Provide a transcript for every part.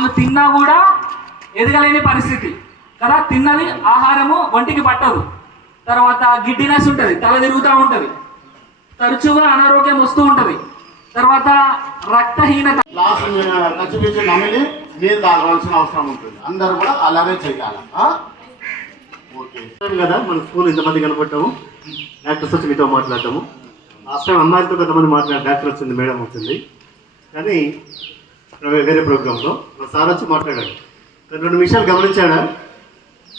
వాళ్ళు తిన్నా కూడా ఎదగలేని పరిస్థితి కదా. తిన్నది ఆహారము ఒంటికి పట్టదు, తర్వాత గిడ్డినెస్ ఉంటుంది, తల తిరుగుతూ ఉంటుంది, తరచుగా అనారోగ్యం వస్తూ ఉంటుంది, తర్వాత రక్తహీనత. నమిలి నీరు తాగవలసిన అవసరం ఉంటుంది. అందరూ కూడా అలాగే చేయాలి. ఓకే కదా, మన స్కూల్ ఇంతమంది కనపడ్డాము, డాక్టర్స్ వచ్చి మీతో మాట్లాడటము. లాస్ట్ టైం అమ్మాయిలతో కొంతమంది డాక్టర్ వచ్చింది, మేడం వచ్చింది, కానీ వేరే ప్రోగ్రాంలో సార్ వచ్చి మాట్లాడాడు. రెండు విషయాలు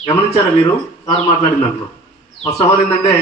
గమనించారా మీరు సార్ మాట్లాడిన దాంట్లో? ఫస్ట్ ఆఫ్ ఆల్ ఏంటంటే